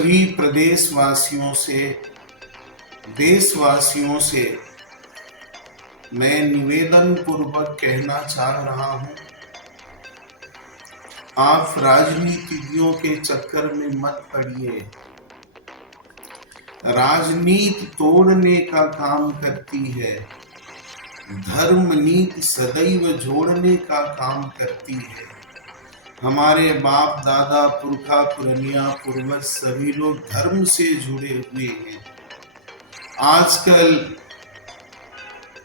सभी प्रदेशवासियों से, देशवासियों से मैं निवेदन पूर्वक कहना चाह रहा हूं, आप राजनीतिज्ञों के चक्कर में मत पड़िए। राजनीति तोड़ने का काम करती है, धर्म नीति सदैव जोड़ने का काम करती है। हमारे बाप दादा पुरखा पुरनिया पूर्वज सभी लोग धर्म से जुड़े हुए हैं। आजकल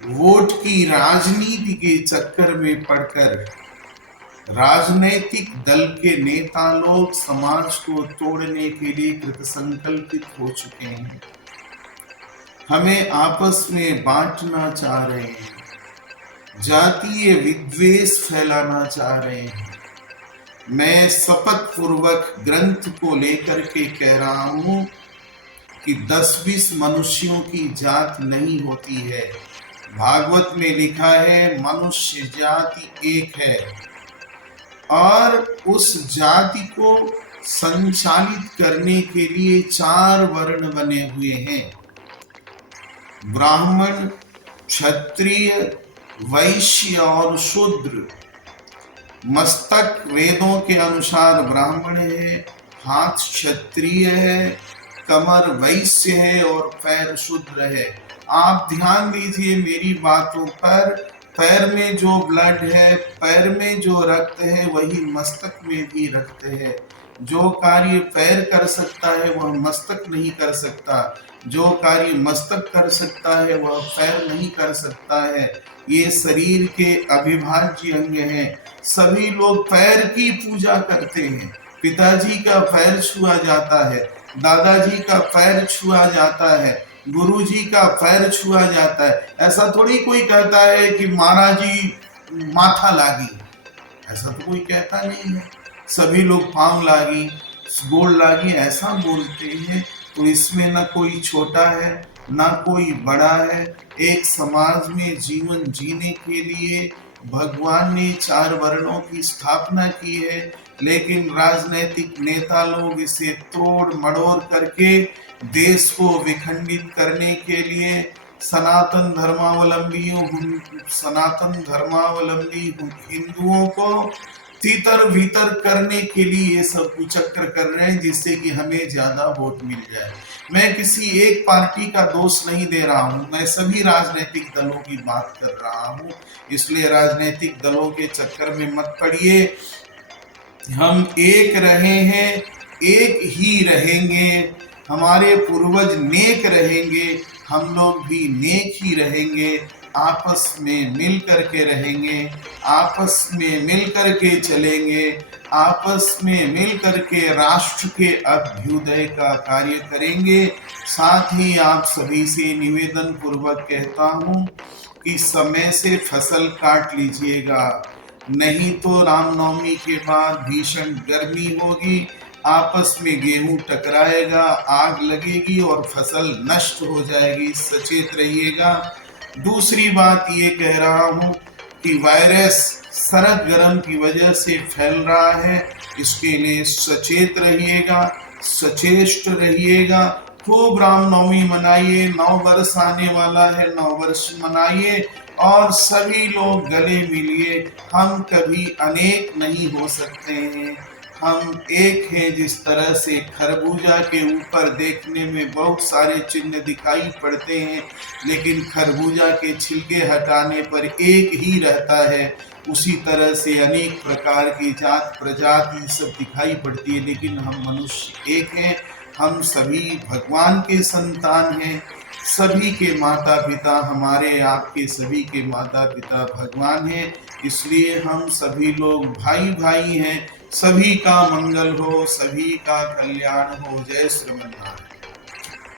वोट की राजनीति के चक्कर में पड़कर राजनीतिक दल के नेता लोग समाज को तोड़ने के लिए कृतसंकल्पित हो चुके हैं। हमें आपस में बांटना चाह रहे हैं, जातीय विद्वेष फैलाना चाह रहे हैं। मैं शपथ पूर्वक ग्रंथ को लेकर के कह रहा हूं कि 10-20 मनुष्यों की जात नहीं होती है। भागवत में लिखा है मनुष्य जाति एक है और उस जाति को संचालित करने के लिए 4 वर्ण बने हुए हैं, ब्राह्मण, क्षत्रिय, वैश्य और शूद्र। मस्तक वेदों के अनुसार ब्राह्मण है, हाथ क्षत्रिय है, कमर वैश्य है और पैर शूद्र है। आप ध्यान दीजिए मेरी बातों पर। पैर में जो ब्लड है, पैर में जो रक्त है, वही मस्तक में भी रक्त है। जो कार्य पैर कर सकता है वह मस्तक नहीं कर सकता, जो कार्य मस्तक कर सकता है वह पैर नहीं कर सकता है। ये शरीर के अविभाज्य अंग हैं। सभी लोग पैर की पूजा करते हैं। पिताजी का पैर छुआ जाता है, दादाजी का पैर छुआ जाता है, गुरुजी का पैर छुआ जाता है। ऐसा थोड़ी कोई कहता है कि महाराज जी माथा लागी, ऐसा तो कोई कहता नहीं है। सभी लोग पांव लागी, गोड़ लागी ऐसा बोलते हैं। तो इसमें ना कोई छोटा है ना कोई बड़ा है। एक समाज में जीवन जीने के लिए भगवान ने 4 वर्णों की स्थापना की है, लेकिन राजनीतिक नेता लोग इसे तोड़ मड़ोड़ करके देश को विखंडित करने के लिए सनातन धर्मावलंबी हिंदुओं को तीतर भीतर करने के लिए ये सब कुचक्र कर रहे हैं, जिससे कि हमें ज्यादा वोट मिल जाए। मैं किसी एक पार्टी का दोष नहीं दे रहा हूं, मैं सभी राजनीतिक दलों की बात कर रहा हूं। इसलिए राजनीतिक दलों के चक्कर में मत पड़िए। हम एक रहे हैं, एक ही रहेंगे। हमारे पूर्वज नेक रहेंगे, हम लोग भी नेक ही रहेंगे। आपस में मिल करके रहेंगे, आपस में मिल करके चलेंगे, आपस में मिल करके राष्ट्र के अभ्युदय का कार्य करेंगे। साथ ही आप सभी से निवेदन पूर्वक कहता हूं कि समय से फसल काट लीजिएगा, नहीं तो रामनवमी के बाद भीषण गर्मी होगी, आपस में गेहूं टकराएगा, आग लगेगी और फसल नष्ट हो जाएगी। सचेत रहिएगा। दूसरी बात ये कह रहा हूं कि वायरस शरद गर्म की वजह से फैल रहा है, इसके लिए सचेत रहिएगा, सचेष्ट रहिएगा। खूब रामनवमी मनाइए, 9 वर्ष आने वाला है, 9 वर्ष मनाइए और सभी लोग गले मिलिए। हम कभी अनेक नहीं हो सकते हैं, हम एक हैं। जिस तरह से खरबूजा के ऊपर देखने में बहुत सारे चिन्ह दिखाई पड़ते हैं, लेकिन खरबूजा के छिलके हटाने पर एक ही रहता है, उसी तरह से अनेक प्रकार की जात प्रजाति सब दिखाई पड़ती है, लेकिन हम मनुष्य एक हैं। हम सभी भगवान के संतान हैं। सभी के माता पिता, हमारे आपके सभी के माता पिता भगवान हैं। इसलिए हम सभी लोग भाई भाई हैं। सभी का मंगल हो, सभी का कल्याण हो। जय श्रीमन नारायण।